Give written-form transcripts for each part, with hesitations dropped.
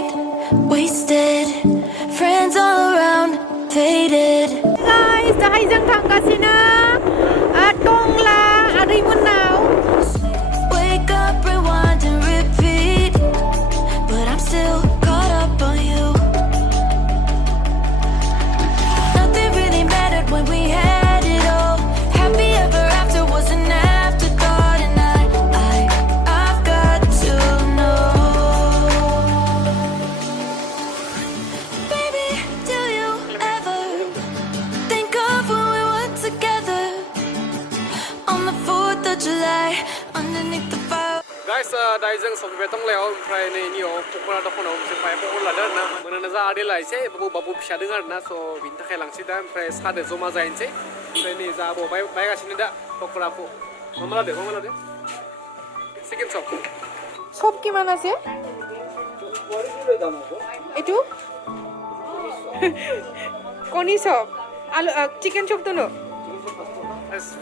night, wasted. Friends all around, faded. Guys, dahay jang thanggasino Tongla Arimunnaw. Wake up, rewind and repeat, but I'm still caught up on you. Nothing really mattered when we had it all. Happy ever after was an afterthought, and I've got to know. Baby, do you ever think of when we were together on the 4th of July underneath the fire? Guys, dai jeng som be tong leo omprai nei ni o pukuna da kono se pai pukul la na mana za ade lai se babu pisa dengar na so bin ta khelangsi da omprai sade joma jain se omprai ni za bo bai gasini da pukura pu mamala de second shop সব কিমান আছে এটু কণী chop আলু chicken chop তো ন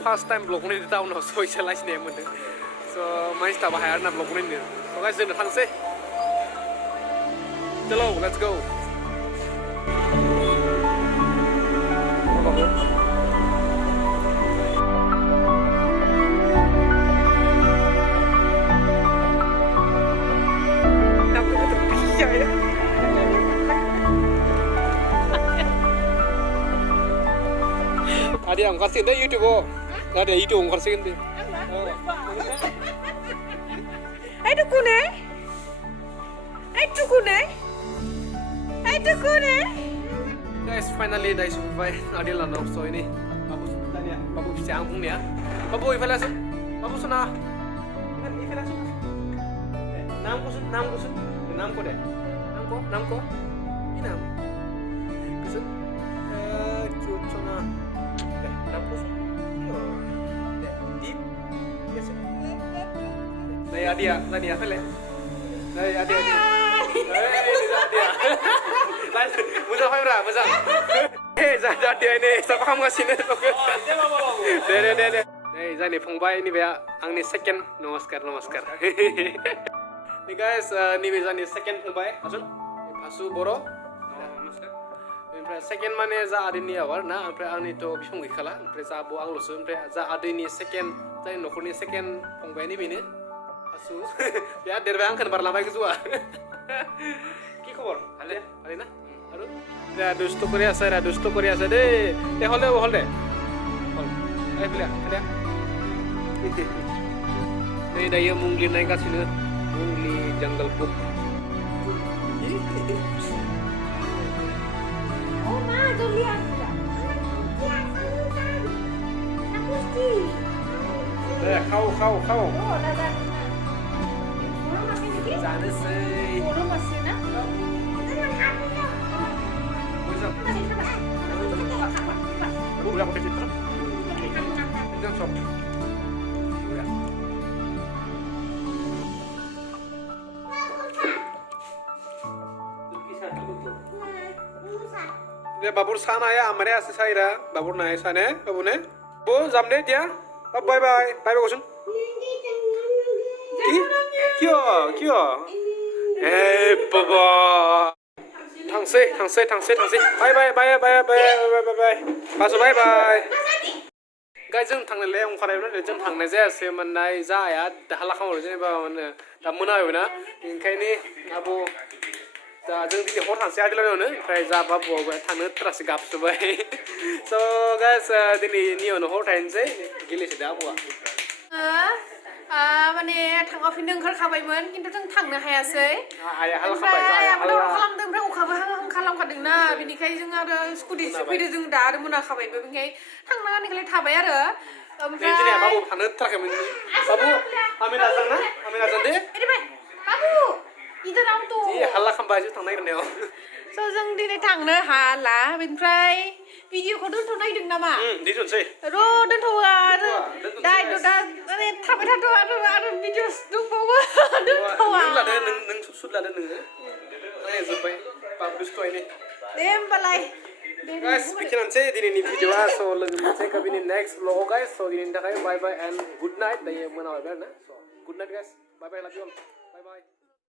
first time blog ni da uno so isa lai ne mun so mai sta ba hayar na blog ni so guys jeng thang se chalo let's go Ada angkat sih deh YouTube oh, ada YouTube angkat sih deh. এইটুকুনে Guys, finally dai sampai ada lah no so ini. Babu bisa angkung ya. Babu ifala so. Babu sana. Kan ifala so. Nam kusun. Nam ko deh. Nam ko. Ini nam. Kusun. Cute sana. Nam kusun. Deep. Yes. Nadia fele. Nadia. Mudah faham dah, mudah. Nadia ini siapa kamu kasih ni? Deh. Jadi pengbai ini be, angni second. Namaskar. Nih guys, ini be jadi second pengbai. Asun, asu boro. Namaskar. Impre second mana za ada ni awal, na impre angni to bisung ikala. Impre za bo ang lusu, impre za ada ni second. Jadi nokor ni second pengbai ni bini. Asu, ya derbayang kan berlambai kezua. Ki khobor? Ale na? Aru? Ya dustu Korea deh. Hold deh. Hold. Ayo beli. Ada. Ini daya mungli naik kat sini. Mungli jungle book. Oh ma, tuh lihat. Kau. Oh, dah. Orang makin lagi? Sana sih. Orang masih nak? Berapa kecil terus? Jangan sok. Dia babur sana ya, amare asli saya. Babur naik sana, babur ne? Bu, jam deh dia. Bye kosun. Kyo. Baba. Thangse. Bye. Masuk bye. Guys, जों थांनाय ले ओंखारनाय जों थांनाय जायासै मोननाय जाया दाहाला खामाव जेनेबा माने दा मोनाबाय ना ओंखायनो आबो दा जों दिनै हर थांसै आगोलावनो ओमफ्राय जा बाबुआबो थांनो ट्रासै गाबसोबाय स गाइस दिनै नियावनो हर थाहैनोसै गेलेसै दा आबुआ माने थांफिननो ओंखारखाबायमोन खिन्थु जों थांनो हायासै आइया हाला ओमफ्राय खाबाय आइयाबो दावराव खालामदों ओमफ्राय अखाबो हां खालामखादोंना बेनिखाय जों आरो स्कुटिसो फैदो जों दा आरो मोनाखाबायबो बेनिखाय थांनो होननायखाय थाबाय आरो ओमफ्राय दिनै बाबु थांनो थाखायमोन बाबु आमी नाजां दे बाबु इधर आउ तो ए हाला खामबायसो थांनो नागिरनायाव स जों दिनै थांनो हाला बेनिफ्राय भिडिअखौ दोनथ' नायदों नामा दोनथ'नोसै र' दोनथ'आ आरो दा माने थाबाय थाथ' आरो भिडिअ दंबावो दोनथ'आ नों लादो नों सुट लादो नोङो आं जोब्बाय पाब्लिश थ'यनि दे होमबालाय guys बेखिनियानोसै दिनैनि भिडिअआ स लोगो मोनसे कबिनि नेक्स्ट ब्लगाव गाइस स दिनैनि थाखाय बाय एन्ड गुड नाइट दायो मोनाबाय आरो ना स गुड नाइट गाइस बाय लाभ इउ अल